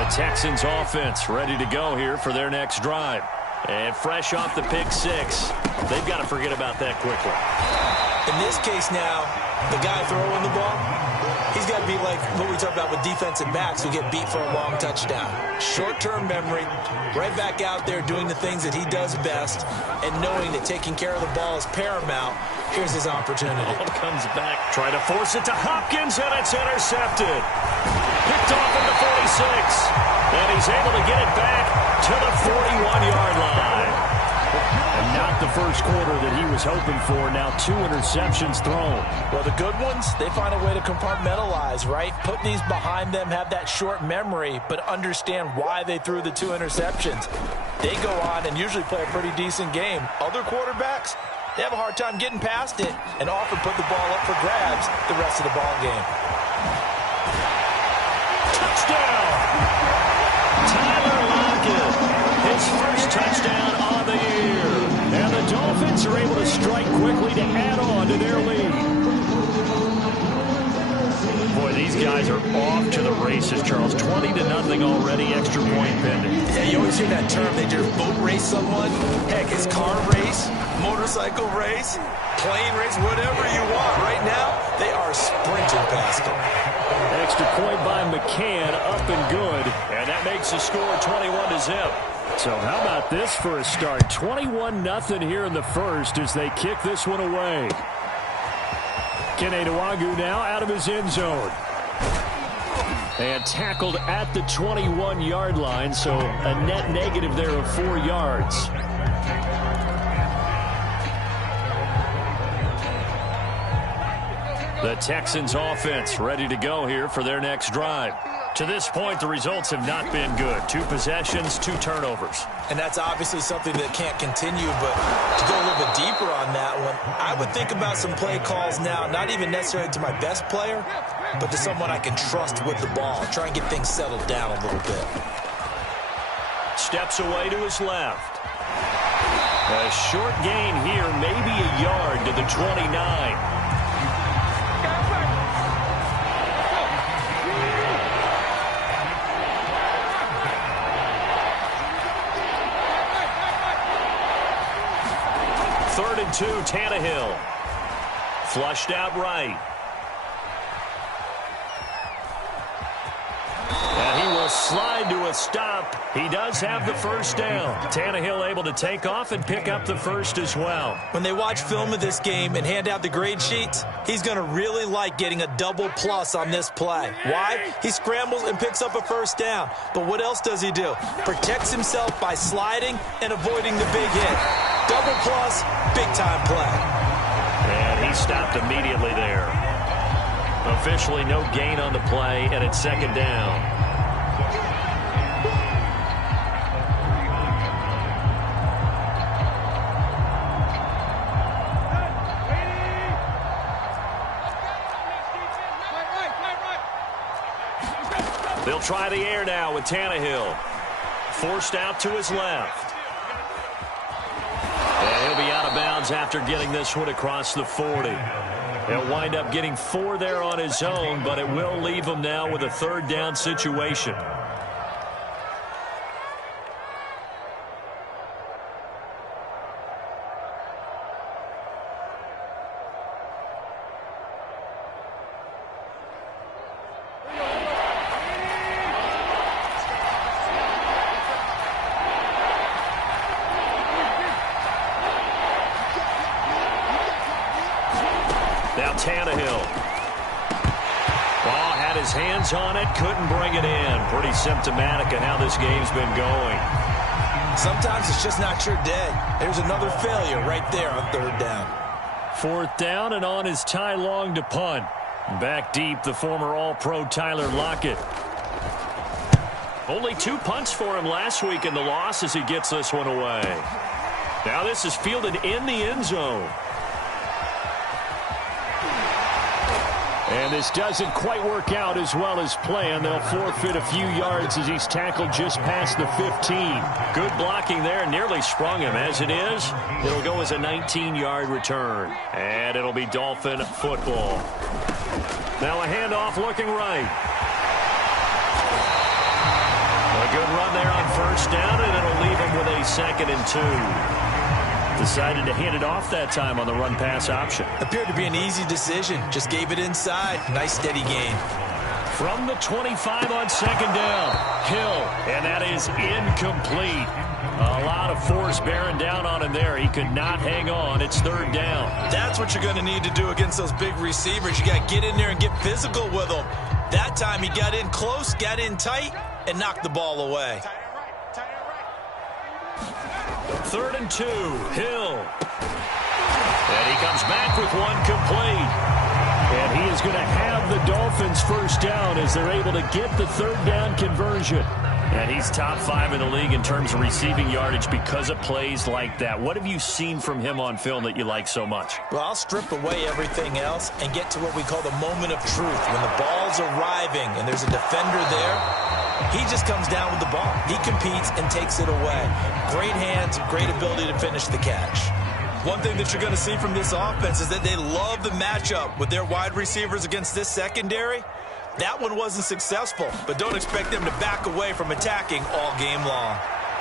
The Texans offense ready to go here for their next drive. And fresh off the pick six, they've got to forget about that quickly. In this case now, the guy throwing the ball, he's got to be like what we talk about with defensive backs who get beat for a long touchdown. Short-term memory, right back out there doing the things that he does best, and knowing that taking care of the ball is paramount. Here's his opportunity. Ball comes back, trying to force it to Hopkins, and it's intercepted. Picked off at the 46, and he's able to get it back to the 41-yard line. And not the first quarter that he was hoping for. Now 2 interceptions thrown. Well, the good ones, they find a way to compartmentalize, right? Put these behind them, have that short memory, but understand why they threw the 2 interceptions. They go on and usually play a pretty decent game. Other quarterbacks, they have a hard time getting past it and often put the ball up for grabs the rest of the ball game. Touchdown! Tyler Lockett, his first touchdown on the year. And the Dolphins are able to strike quickly to add on to their lead. Boy, these guys are off to the races, Charles. 20-0 already, extra point pending. Yeah, you always hear that term, they just boat race someone. Heck, it's car race, motorcycle race, plane race, whatever you want. Right now, they are sprinting past them. Extra point by McCann, up and good. And that makes the score 21-0. So how about this for a start? 21-0 here in the first as they kick this one away. Kene Nwangwu now out of his end zone. And tackled at the 21-yard line, so a net negative there of 4 yards. The Texans offense ready to go here for their next drive. To this point, the results have not been good. 2 possessions, 2 turnovers. And that's obviously something that can't continue, but to go a little bit deeper on that one, I would think about some play calls now, not even necessarily to my best player, but to someone I can trust with the ball. Try and get things settled down a little bit. Steps away to his left. A short gain here, maybe a yard to the 29. Third and 2, Tannehill. Flushed out right. And he will slide to a stop. He does have the first down. Tannehill able to take off and pick up the first as well. When they watch film of this game and hand out the grade sheets, he's going to really like getting a double plus on this play. Why? He scrambles and picks up a first down. But what else does he do? Protects himself by sliding and avoiding the big hit. Double plus, big-time play. And he stopped immediately there. Officially no gain on the play, and it's second down. They'll try the air now with Tannehill. Forced out to his left. And he'll be out of bounds after getting this one across the 40. He'll wind up getting 4 there on his own, but it will leave him now with a third down situation. Now Tannehill. Ball had his hands on it, couldn't bring it in. Pretty symptomatic of how this game's been going. Sometimes it's just not your day. There's another failure right there on third down. 4th down, and on is Ty Long to punt. Back deep, the former All-Pro Tyler Lockett. Only 2 punts for him last week in the loss as he gets this one away. Now this is fielded in the end zone. And this doesn't quite work out as well as planned. They'll forfeit a few yards as he's tackled just past the 15. Good blocking there, nearly sprung him. As it is, it'll go as a 19-yard return. And it'll be Dolphin football. Now a handoff looking right. good run there on first down, and it'll leave him with a 2nd and 2. Decided to hand it off that time on the run-pass option. Appeared to be an easy decision. Just gave it inside. Nice steady gain. From the 25 on 2nd down, Hill, and that is incomplete. A lot of force bearing down on him there. He could not hang on. It's 3rd down. That's what you're going to need to do against those big receivers. You got to get in there and get physical with them. That time he got in close, got in tight, and knocked the ball away. 3rd and 2, Hill. And he comes back with one complete. And he is going to have the Dolphins first down as they're able to get the 3rd down conversion. And he's top 5 in the league in terms of receiving yardage because of plays like that. What have you seen from him on film that you like so much? Well, I'll strip away everything else and get to what we call the moment of truth. When the ball's arriving and there's a defender there, he just comes down with the ball. He competes and takes it away. Great hands, great ability to finish the catch. One thing that you're going to see from this offense is that they love the matchup with their wide receivers against this secondary. That one wasn't successful, but don't expect them to back away from attacking all game long.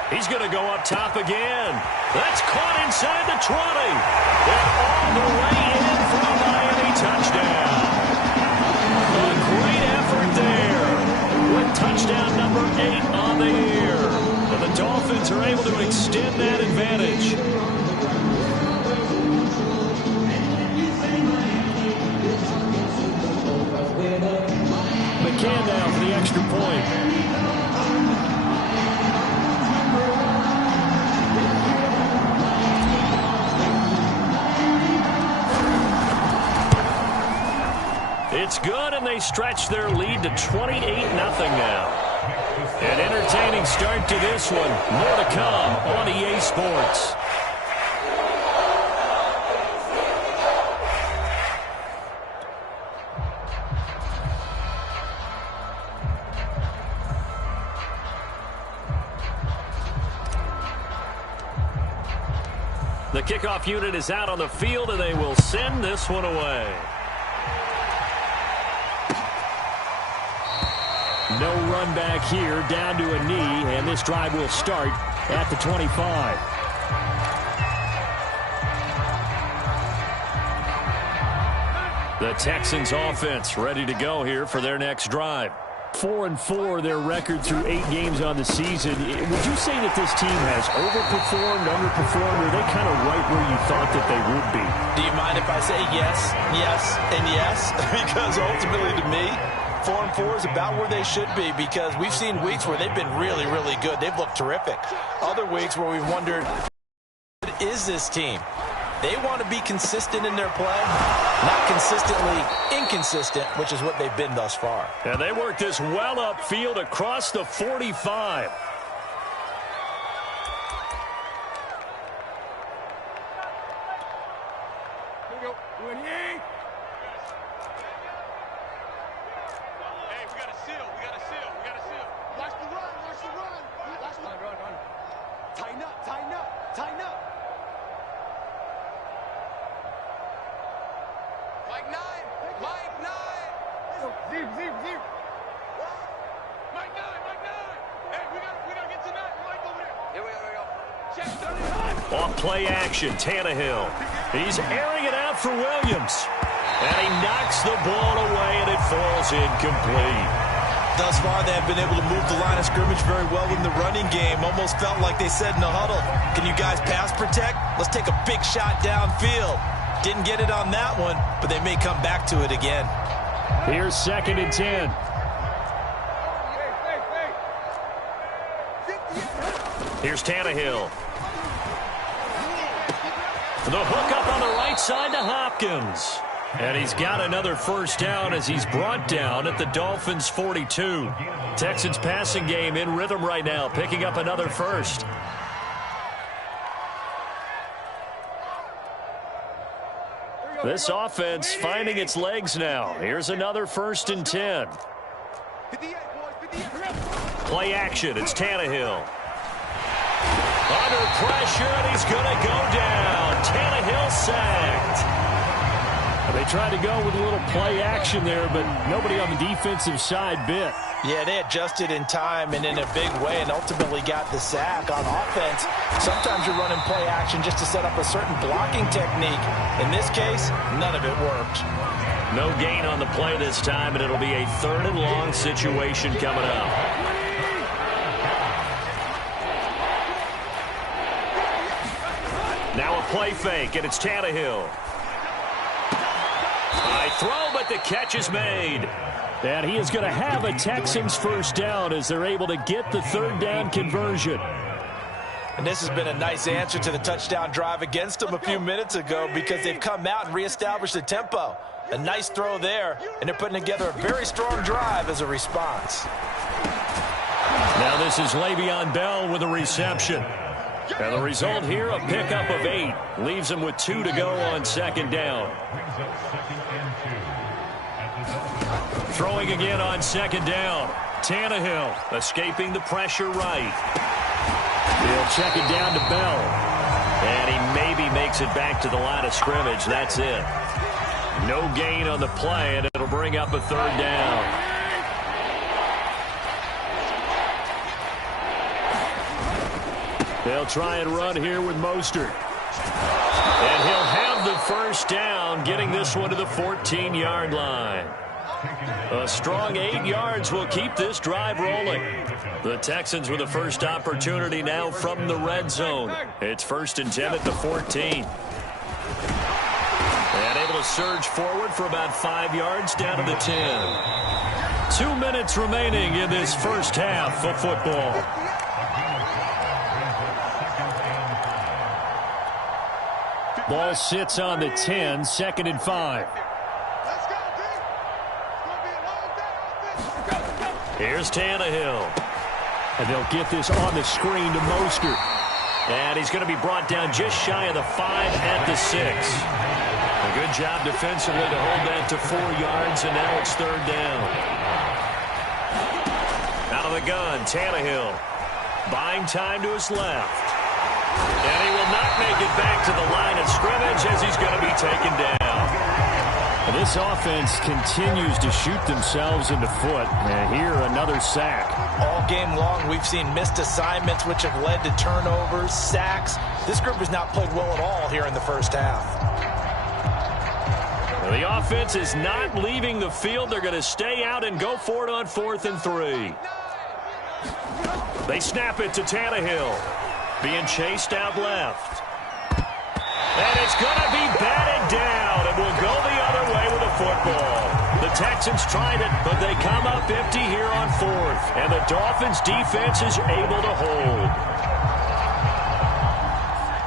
He's going to go up top again. That's caught inside the 20. And all the way in for a Miami touchdown. A great effort there with touchdown number 8 on the year. And the Dolphins are able to extend that advantage. McCann down for the extra point. It's good, and they stretch their lead to 28-0 now. An entertaining start to this one. More to come on EA Sports. The kickoff unit is out on the field, and they will send this one away. No run back here, down to a knee, and this drive will start at the 25. The Texans offense ready to go here for their next drive. 4-4 their record through 8 games on the season. Would you say that this team has overperformed, underperformed, or are they kind of right where you thought that they would be? Do you mind if I say yes, yes, and yes? Because ultimately to me, 4-4 is about where they should be, because we've seen weeks where they've been really, really good. They've looked terrific. Other weeks where we've wondered, what is this team? They want to be consistent in their play, not consistently inconsistent, which is what they've been thus far. And they work this well upfield across the 45. Off play action, Tannehill. He's airing it out for Williams. And he knocks the ball away, and it falls incomplete. Thus far, they have been able to move the line of scrimmage very well in the running game. Almost felt like they said in the huddle, can you guys pass protect? Let's take a big shot downfield. Didn't get it on that one, but they may come back to it again. Here's 2nd and 10. Here's Tannehill. The hook up on the right side to Hopkins. And he's got another first down as he's brought down at the Dolphins' 42. Texans passing game in rhythm right now, picking up another first. This offense finding its legs now. Here's another 1st and 10. Play action, it's Tannehill. Under pressure, and he's going to go down. Tannehill sacked. They tried to go with a little play action there, but nobody on the defensive side bit. Yeah, they adjusted in time and in a big way and ultimately got the sack. On offense, sometimes you're running play action just to set up a certain blocking technique. In this case, none of it worked. No gain on the play this time, and it'll be a 3rd and long situation coming up. Now a play fake, and it's Tannehill. High throw, but the catch is made. And he is going to have a Texans first down as they're able to get the 3rd down conversion. And this has been a nice answer to the touchdown drive against them a few minutes ago because they've come out and reestablished the tempo. A nice throw there, and they're putting together a very strong drive as a response. Now this is Le'Veon Bell with a reception. And the result here, a pickup of 8. Leaves him with 2 to go on 2nd down. Throwing again on 2nd down. Tannehill escaping the pressure right. He'll check it down to Bell. And he maybe makes it back to the line of scrimmage. That's it. No gain on the play, and it'll bring up a 3rd down. They'll try and run here with Mostert. And he'll have the first down, getting this one to the 14-yard line. A strong 8 yards will keep this drive rolling. The Texans with the first opportunity now from the red zone. It's 1st and 10 at the 14. And able to surge forward for about 5 yards down to the 10. 2 minutes remaining in this first half of football. Ball sits on the 10, 2nd and 5. Here's Tannehill. And they'll get this on the screen to Mostert. And he's going to be brought down just shy of the 5 at the 6. A good job defensively to hold that to 4 yards, and now it's 3rd down. Out of the gun, Tannehill. Buying time to his left. And he will not make it back to the line of scrimmage as he's going to be taken down. This offense continues to shoot themselves in the foot. And here, another sack. All game long, we've seen missed assignments, which have led to turnovers, sacks. This group has not played well at all here in the first half. The offense is not leaving the field. They're going to stay out and go for it on 4th and 3. They snap it to Tannehill. Being chased out left. And it's going to be batted down, and will go the other way with the football. The Texans tried it, but they come up empty here on 4th. And the Dolphins' defense is able to hold.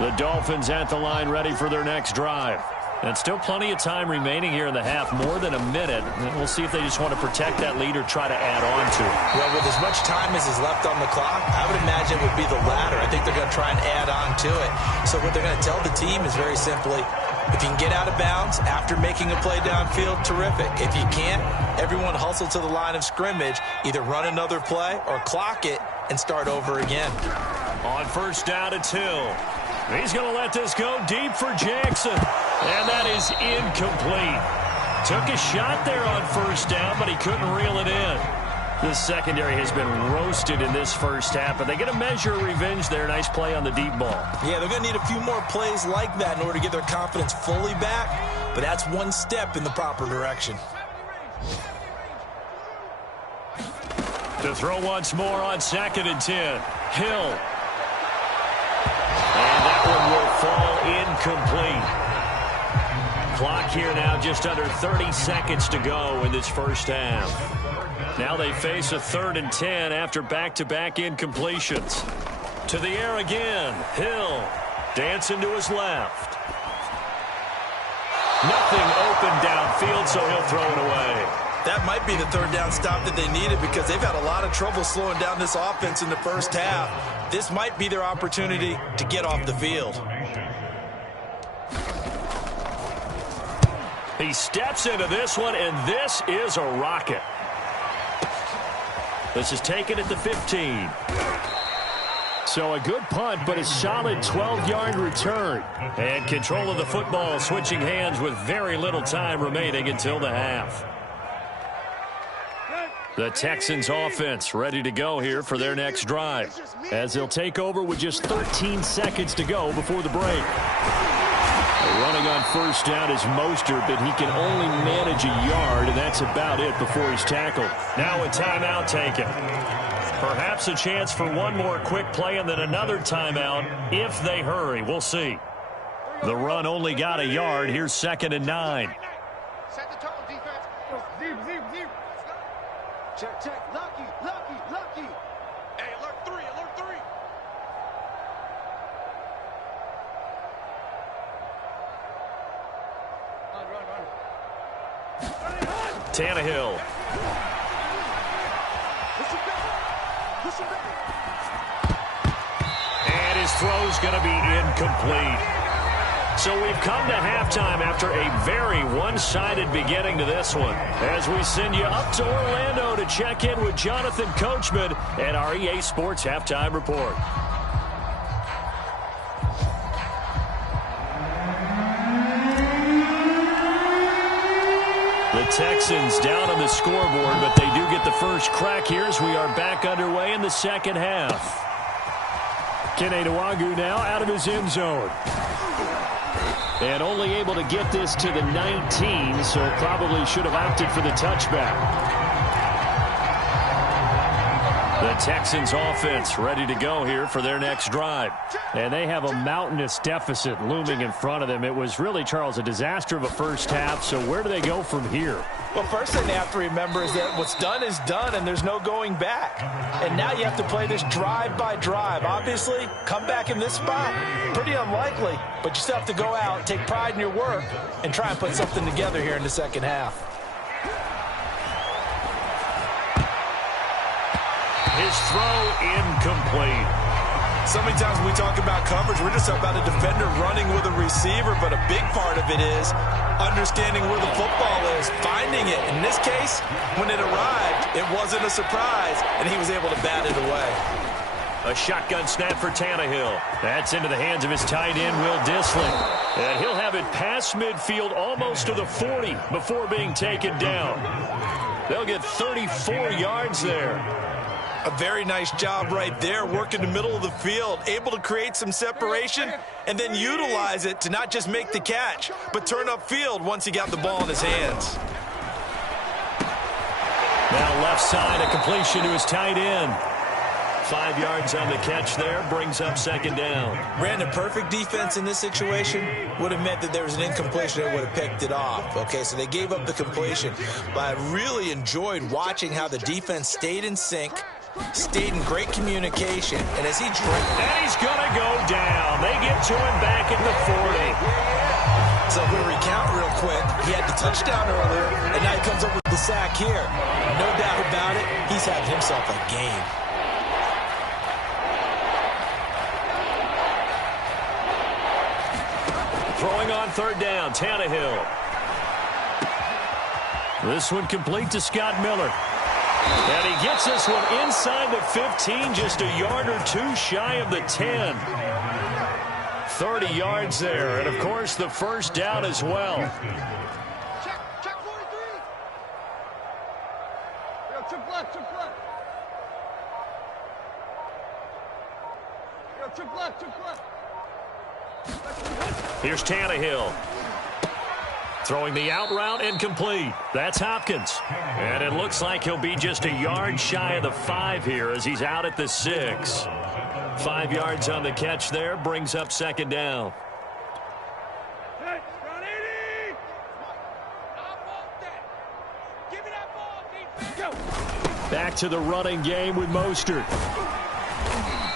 The Dolphins at the line ready for their next drive. And still plenty of time remaining here in the half, more than a minute. And we'll see if they just want to protect that lead or try to add on to it. Well, with as much time as is left on the clock, I would imagine it would be the latter. I think they're going to try and add on to it. So what they're going to tell the team is very simply, if you can get out of bounds after making a play downfield, terrific. If you can't, everyone hustle to the line of scrimmage, either run another play or clock it and start over again. On 1st down, it's Hill. He's going to let this go deep for Jackson. And that is incomplete. Took a shot there on 1st down, but he couldn't reel it in. The secondary has been roasted in this first half, but they get a measure of revenge there. Nice play on the deep ball. Yeah, they're going to need a few more plays like that in order to get their confidence fully back, but that's one step in the proper direction. To throw once more on 2nd and 10. Hill. And that one will fall incomplete. Clock here now, just under 30 seconds to go in this first half. Now they face a 3rd and 10 after back-to-back incompletions. To the air again. Hill dancing to his left. Nothing open downfield, so he'll throw it away. That might be the 3rd down stop that they needed because they've had a lot of trouble slowing down this offense in the first half. This might be their opportunity to get off the field. He steps into this one, and this is a rocket. This is taken at the 15. So a good punt, but a solid 12-yard return. And control of the football switching hands with very little time remaining until the half. The Texans offense ready to go here for their next drive, as they'll take over with just 13 seconds to go before the break. Running on first down is Mostert, but he can only manage a yard, and that's about it before he's tackled. Now a timeout taken. Perhaps a chance for one more quick play and then another timeout if they hurry. We'll see. The run only got a yard. Here's 2nd and 9. Set the tone, defense. Zero. Check. Lucky. Hey, alert 3. Run. Tannehill. And his throw's going to be incomplete. So we've come to halftime after a very one-sided beginning to this one, as we send you up to Orlando to check in with Jonathan Coachman and our EA Sports Halftime Report. The Texans down on the scoreboard, but they do get the first crack here as we are back underway in the second half. Kene Nwangwu now out of his end zone. And only able to get this to the 19, so probably should have opted for the touchback. The Texans offense ready to go here for their next drive. And they have a mountainous deficit looming in front of them. It was really, Charles, a disaster of a first half, so where do they go from here? Well, first thing they have to remember is that what's done is done, and there's no going back. And now you have to play this drive by drive. Obviously, come back in this spot, pretty unlikely, but you still have to go out, take pride in your work, and try and put something together here in the second half. His throw incomplete. So many times when we talk about coverage, we're just about a defender running with a receiver, but a big part of it is understanding where the football is, finding it. In this case, when it arrived, it wasn't a surprise, and he was able to bat it away. A shotgun snap for Tannehill. That's into the hands of his tight end, Will Dissling. And he'll have it past midfield almost to the 40 before being taken down. They'll get 34 yards there. A very nice job right there, working the middle of the field, able to create some separation and then utilize it to not just make the catch, but turn upfield once he got the ball in his hands. Now left side, a completion to his tight end. 5 yards on the catch there, brings up 2nd down. Brandon, perfect defense in this situation would have meant that there was an incompletion that would have picked it off. Okay, so they gave up the completion, but I really enjoyed watching how the defense stayed in sync, stayed in great communication, and as he drove, and he's gonna go down. They get to him back at the 40. So if we recount real quick, he had the touchdown earlier, and now he comes up with the sack here. No doubt about it, he's having himself a game. Throwing on 3rd down, Tannehill. This one complete to Scott Miller. And he gets this one inside the 15, just a yard or two shy of the 10. 30 yards there, and of course the first down as well. Check 43. Yo, check left. Yo, check left. Here's Tannehill. Throwing the out route incomplete. That's Hopkins. And it looks like he'll be just a yard shy of the 5 here as he's out at the 6. 5 yards on the catch there, brings up 2nd down. Back to the running game with Mostert.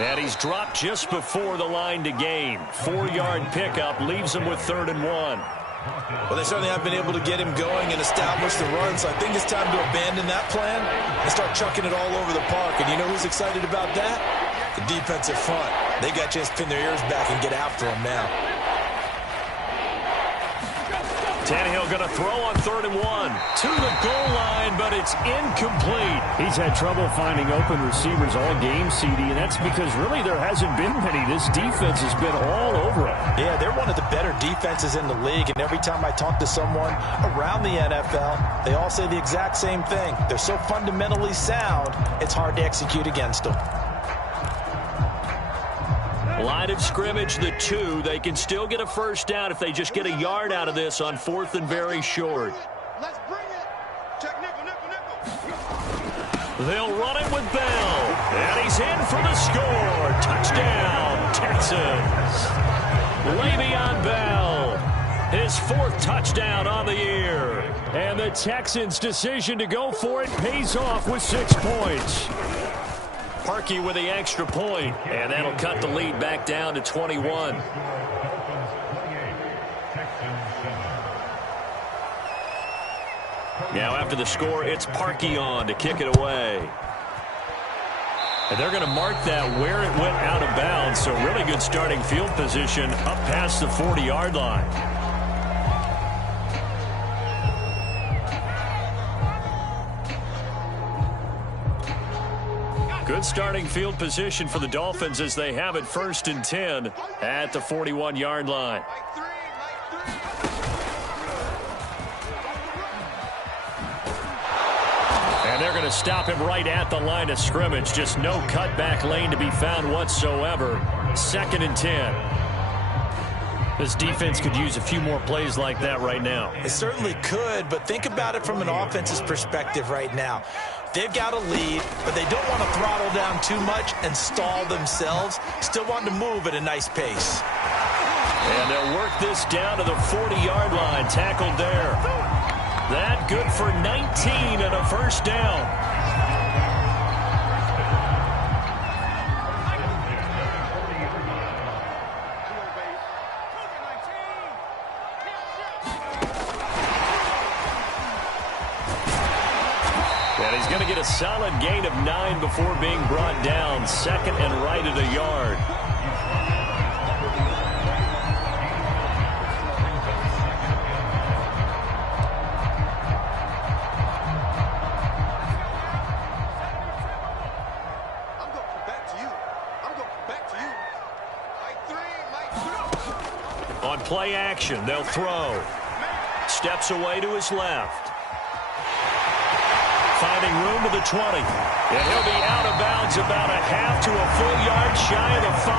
And he's dropped just before the line to gain. 4-yard pickup leaves him with 3rd and 1. Well, they certainly have been able to get him going and establish the run, so I think it's time to abandon that plan and start chucking it all over the park. And you know who's excited about that? The defensive front. They got a chance to pin their ears back and get after him now. Tannehill going to throw on 3rd and 1. To the goal line, but it's incomplete. He's had trouble finding open receivers all game, CD, and that's because really there hasn't been many. This defense has been all over him. Yeah, they're one of the better defenses in the league, and every time I talk to someone around the NFL, they all say the exact same thing. They're so fundamentally sound, it's hard to execute against them. Line of scrimmage, the 2. They can still get a first down if they just get a yard out of this on 4th and very short. Let's bring it. Check nickel, nickel, nickel. They'll run it with Bell. And he's in for the score. Touchdown, Texans. Le'Veon Bell, his 4th touchdown on the year. And the Texans' decision to go for it pays off with 6 points. Parkey with the extra point, and that'll cut the lead back down to 21. Now after the score, it's Parkey on to kick it away. And they're going to mark that where it went out of bounds, so really good starting field position up past the 40-yard line. Good starting field position for the Dolphins as they have it 1st and 10 at the 41-yard line. And they're going to stop him right at the line of scrimmage. Just no cutback lane to be found whatsoever. 2nd and 10. This defense could use a few more plays like that right now. It certainly could, but think about it from an offense's perspective right now. They've got a lead, but they don't want to throttle down too much and stall themselves. Still want to move at a nice pace. And they'll work this down to the 40-yard line. Tackled there. That good for 19 and a first down. He's going to get a solid gain of 9 before being brought down. 2nd and right at a yard. I'm going back to you. I'm going back to you. On play action, they'll throw. Steps away to his left. Finding room to the 20. And he'll be out of bounds about a half to a full yard shy of the 5.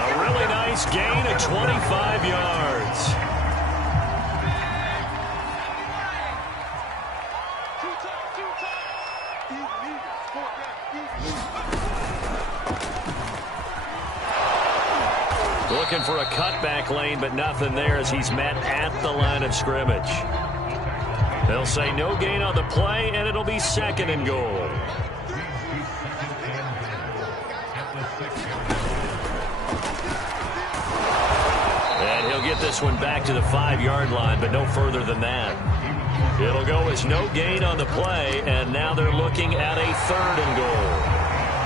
A really nice gain of 25 yards. Looking for a cutback lane, but nothing there as he's met at the line of scrimmage. They'll say no gain on the play, and it'll be 2nd and goal. And he'll get this one back to the 5-yard line, but no further than that. It'll go as no gain on the play, and now they're looking at a 3rd and goal.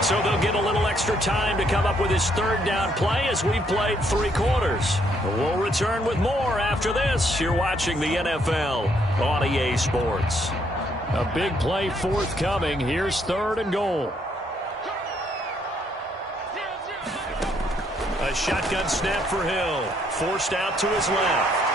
So they'll get a little extra time to come up with his 3rd down play as we've played 3 quarters. We'll return with more after this. You're watching the NFL on EA Sports. A big play forthcoming. Here's 3rd and goal. A shotgun snap for Hill. Forced out to his left.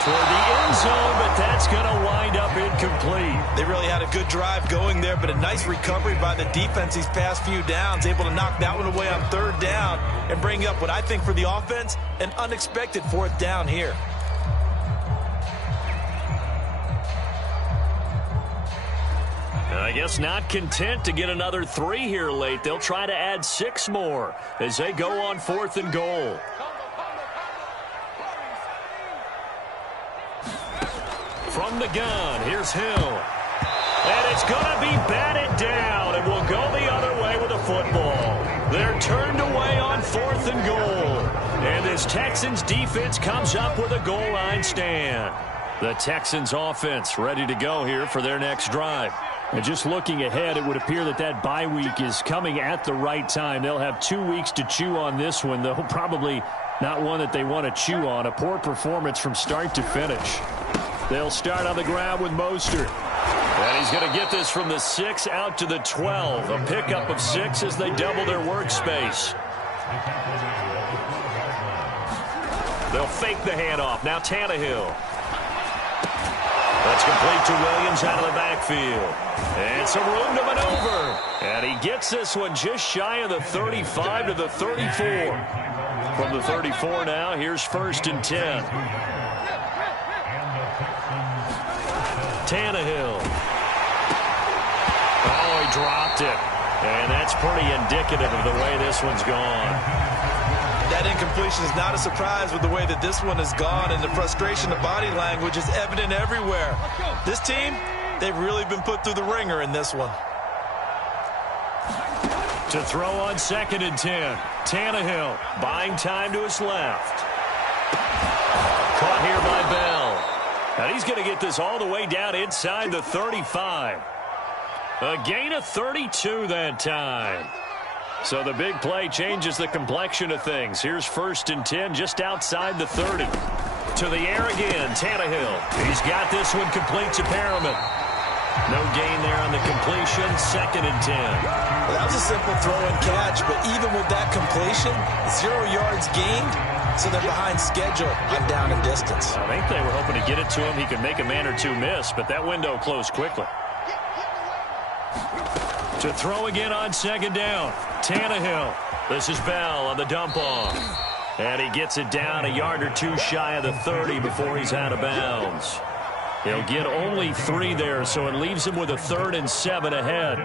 Toward the end zone, but that's going to wind up incomplete. They really had a good drive going there, but a nice recovery by the defense these past few downs, able to knock that one away on 3rd down and bring up what I think for the offense, an unexpected 4th down here. I guess not content to get another 3 here late. They'll try to add 6 more as they go on 4th and goal. From the gun, here's Hill. And it's going to be batted down, and will go the other way with a football. They're turned away on 4th and goal. And this Texans defense comes up with a goal line stand. The Texans offense ready to go here for their next drive. And just looking ahead, it would appear that that bye week is coming at the right time. They'll have 2 weeks to chew on this one. They'll probably Not one that they want to chew on. A poor performance from start to finish. They'll start on the ground with Mostert. And he's going to get this from the 6 out to the 12. A pickup of 6 as they double their workspace. They'll fake the handoff. Now Tannehill. That's complete to Williams out of the backfield. And some room to maneuver. And he gets this one just shy of the 35 to the 34. From the 34 now, here's 1st and 10. Tannehill. Oh, he dropped it. And that's pretty indicative of the way this one's gone. That incompletion is not a surprise with the way that this one has gone, and the frustration of body language is evident everywhere. This team, they've really been put through the ringer in this one. To throw on 2nd and 10. Tannehill buying time to his left. Caught here by Bell. And he's going to get this all the way down inside the 35. A gain of 32 that time. So the big play changes the complexion of things. Here's 1st and 10 just outside the 30. To the air again, Tannehill. He's got this one complete to Perriman. No gain there on the completion, 2nd and 10. Well, that was a simple throw and catch, but even with that completion, 0 yards gained, so they're behind schedule on down and distance. I think they were hoping to get it to him. He could make a man or two miss, but that window closed quickly. To throw again on 2nd down. Tannehill. This is Bell on the dump off. And he gets it down a yard or 2 shy of the 30 before he's out of bounds. He'll get only 3 there, so it leaves him with a 3rd and 7 ahead.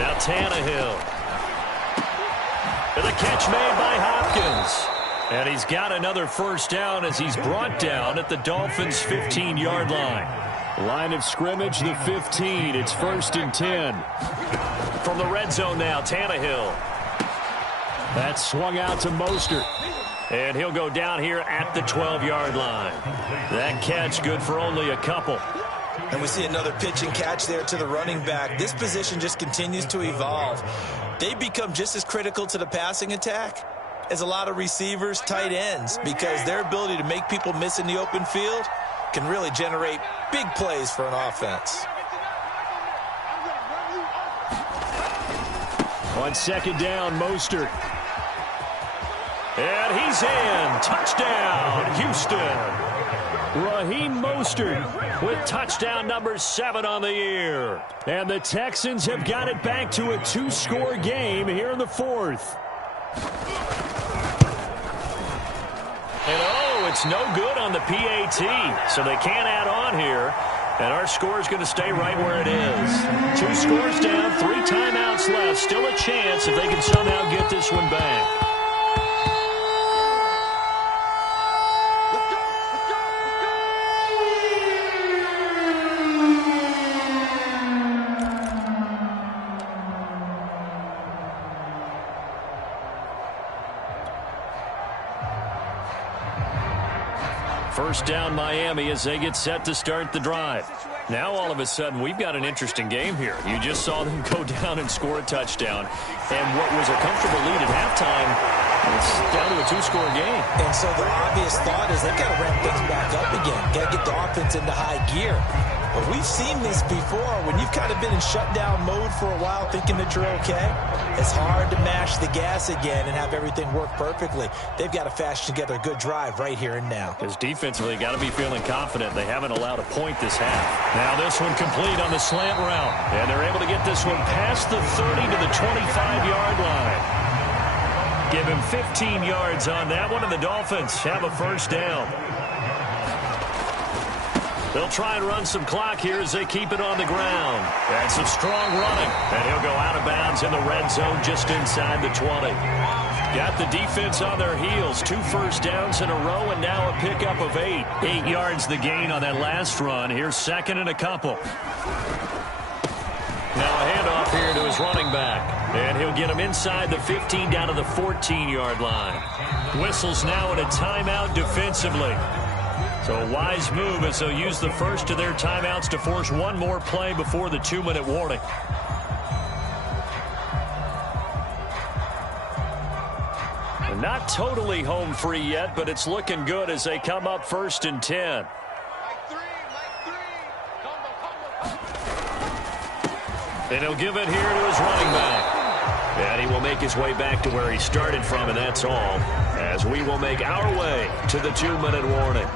Now Tannehill. With a catch made by Hopkins. And he's got another 1st down as he's brought down at the Dolphins' 15-yard line. Line of scrimmage, the 15. It's 1st and 10. From the red zone now, Tannehill. That's swung out to Mostert. And he'll go down here at the 12-yard line. That catch good for only a couple. And we see another pitch and catch there to the running back. This position just continues to evolve. They become just as critical to the passing attack as a lot of receivers, tight ends, because their ability to make people miss in the open field can really generate big plays for an offense. On 2nd down, Mostert. And he's in. Touchdown, Houston. Raheem Mostert with touchdown number 7 on the year. And the Texans have got it back to a 2-score game here in the 4th. And oh, it's no good on the PAT, so they can't add on here. And our score is going to stay right where it is. 2 scores down, 3 timeouts left. Still a chance if they can somehow get this one back. First down Miami as they get set to start the drive. Now all of a sudden we've got an interesting game here. You just saw them go down and score a touchdown. And what was a comfortable lead at halftime, it's down to a 2-score game. And so the obvious thought is they've got to ramp things back up again. Got to get the offense into high gear. But we've seen this before. When you've kind of been in shutdown mode for a while thinking that you're okay, it's hard to mash the gas again and have everything work perfectly. They've got to fashion together a good drive right here and now. Because defensively, got to be feeling confident. They haven't allowed a point this half. Now this one complete on the slant route. And they're able to get this one past the 30 to the 25-yard line. Give him 15 yards on that one, and the Dolphins have a 1st down. They'll try and run some clock here as they keep it on the ground. And some strong running. And he'll go out of bounds in the red zone just inside the 20. Got the defense on their heels. 2 first downs in a row and now a pickup of 8. 8 yards the gain on that last run. Here's 2nd and a couple. Now a handoff here to his running back. And he'll get him inside the 15 down to the 14-yard line. Whistles now in a timeout defensively. So a wise move as they'll use the first of their timeouts to force one more play before the 2-minute warning. They're not totally home free yet, but it's looking good as they come up 1st and 10. And he'll give it here to his running back. And he will make his way back to where he started from, and that's all, as we will make our way to the 2-minute warning.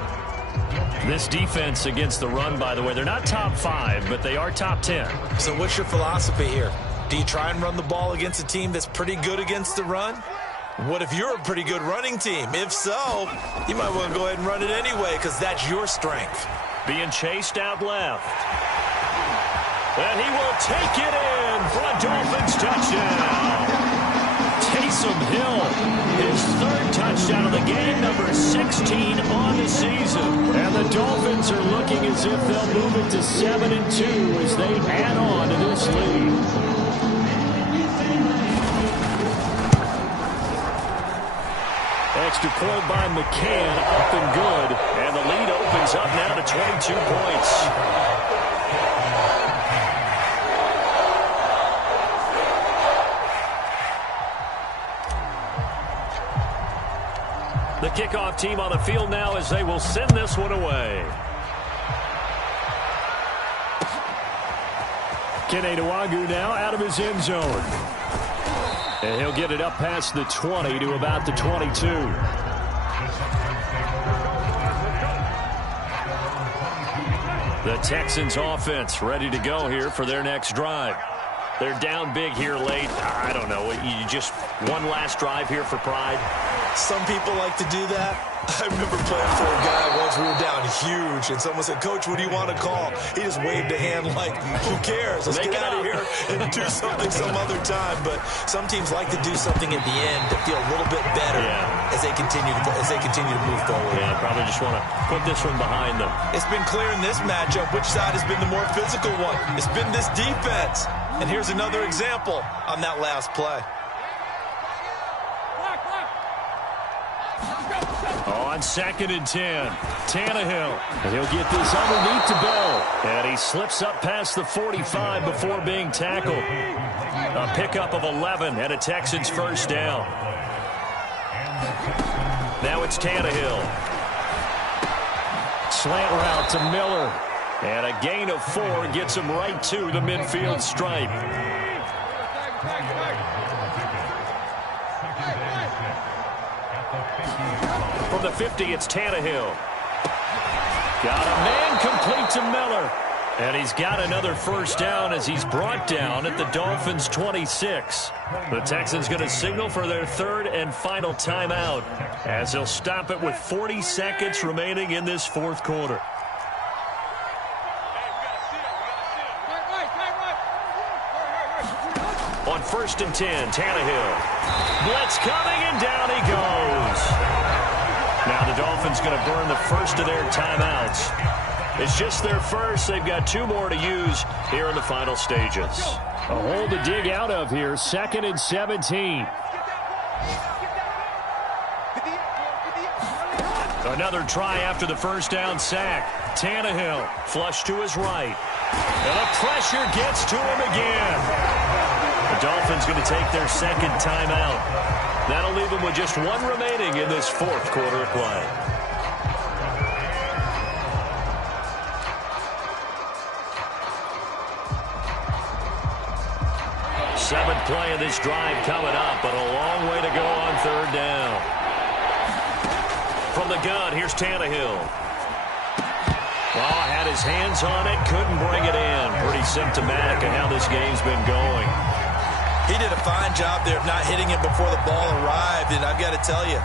This defense against the run, by the way, they're not top 5, but they are top 10. So what's your philosophy here? Do you try and run the ball against a team that's pretty good against the run? What if you're a pretty good running team? If so, you might want to go ahead and run it anyway because that's your strength. Being chased out left. And he will take it in for a Dolphins touchdown. Taysom Hill, his 3rd touchdown of the game, number 16 on the season. And the Dolphins are looking as if they'll move it to 7-2 as they add on to this lead. Extra point by McCann, up and good. And the lead opens up now to 22 points. The kickoff team on the field now as they will send this one away. Kene Nwangwu now out of his end zone. And he'll get it up past the 20 to about the 22. The Texans offense ready to go here for their next drive. They're down big here late. I don't know. You just one last drive here for pride. Some people like to do that. I remember playing for a guy once. We were down huge, and someone said, "Coach, what do you want to call?" He just waved a hand like, "Who cares? Let's get out of here and do something some other time." But some teams like to do something at the end to feel a little bit better as they continue to move forward. Yeah, probably just want to put this one behind them. It's been clear in this matchup which side has been the more physical one. It's been this defense. And here's another example on that last play. On 2nd and 10, Tannehill. And he'll get this underneath to Bell. And he slips up past the 45 before being tackled. A pickup of 11 and a Texans first down. Now it's Tannehill. Slant route to Miller. And a gain of 4 gets him right to the midfield stripe. From the 50, it's Tannehill. Got a man complete to Miller. And he's got another first down as he's brought down at the Dolphins' 26. The Texans going to signal for their 3rd and final timeout as they'll stop it with 40 seconds remaining in this 4th quarter. On 1st and 10, Tannehill. Blitz coming, and down he goes. Now the Dolphins going to burn the first of their timeouts. It's just their first. They've got 2 more to use here in the final stages. A hole to dig out of here. 2nd and 17. Another try after the first down sack. Tannehill flush to his right. And the pressure gets to him again. The Dolphins going to take their 2nd timeout. That'll leave them with just 1 remaining in this 4th quarter of play. Seventh play of this drive coming up, but a long way to go on 3rd down. From the gun, here's Tannehill. Oh, had his hands on it, couldn't bring it in. Pretty symptomatic of how this game's been going. He did a fine job there of not hitting him before the ball arrived, and I've got to tell you,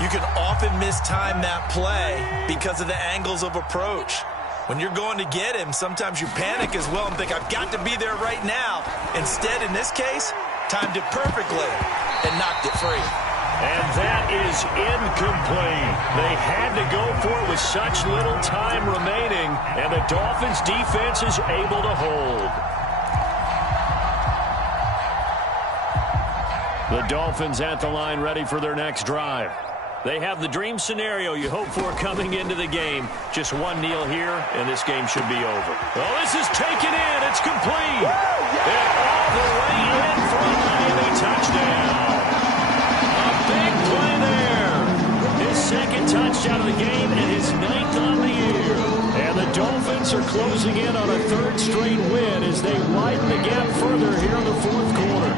you can often mistime that play because of the angles of approach. When you're going to get him, sometimes you panic as well and think, I've got to be there right now. Instead, in this case, timed it perfectly and knocked it free. And that is incomplete. They had to go for it with such little time remaining, and the Dolphins' defense is able to hold. The Dolphins at the line ready for their next drive. They have the dream scenario you hope for coming into the game. Just one kneel here, and this game should be over. Well, this is taken in. It's complete. And all the way in for a Miami touchdown. A big play there. His second touchdown of the game and his 9th on the year. And the Dolphins are closing in on a 3rd straight win as they widen the gap further here in the 4th quarter.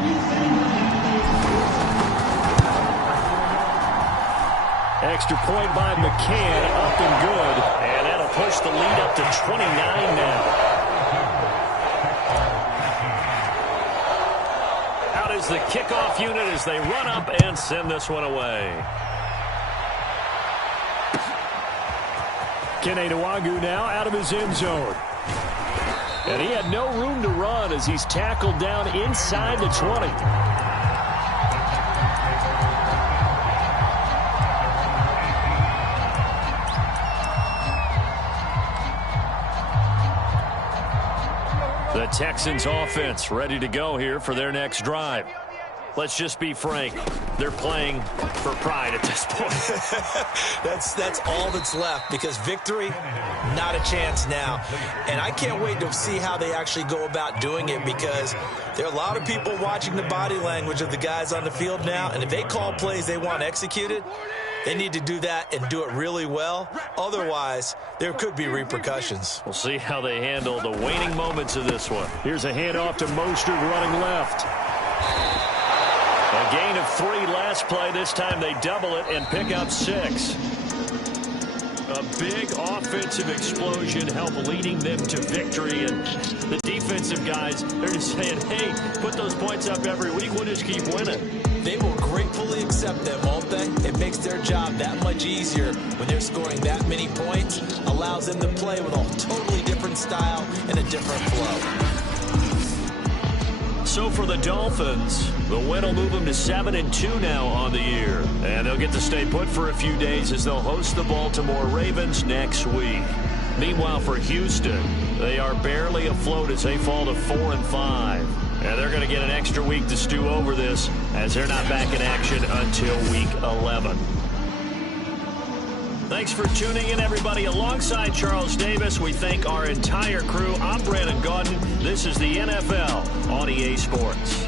Extra point by McCann, up and good. And that'll push the lead up to 29 now. Out is the kickoff unit as they run up and send this one away. Kene Nwagu now out of his end zone. And he had no room to run as he's tackled down inside the 20. The Texans offense ready to go here for their next drive. Let's just be frank. They're playing for pride at this point. That's all that's left because victory, not a chance now. And I can't wait to see how they actually go about doing it because there are a lot of people watching the body language of the guys on the field now. And if they call plays they want executed, they need to do that and do it really well. Otherwise, there could be repercussions. We'll see how they handle the waning moments of this one. Here's a handoff to Mostert running left. A gain of 3 last play. This time they double it and pick up 6. A big offensive explosion help leading them to victory. And the defensive guys, they're just saying, hey, put those points up every week. We'll just keep winning. They will gratefully accept them, won't they? It makes their job that much easier when they're scoring that many points. Allows them to play with a totally different style and a different flow. So for the Dolphins, the win will move them to 7-2 now on the year. And they'll get to stay put for a few days as they'll host the Baltimore Ravens next week. Meanwhile, for Houston, they are barely afloat as they fall to 4-5. And they're going to get an extra week to stew over this as they're not back in action until week 11. Thanks for tuning in, everybody. Alongside Charles Davis, we thank our entire crew. I'm Brandon Gaudin. This is the NFL on EA Sports.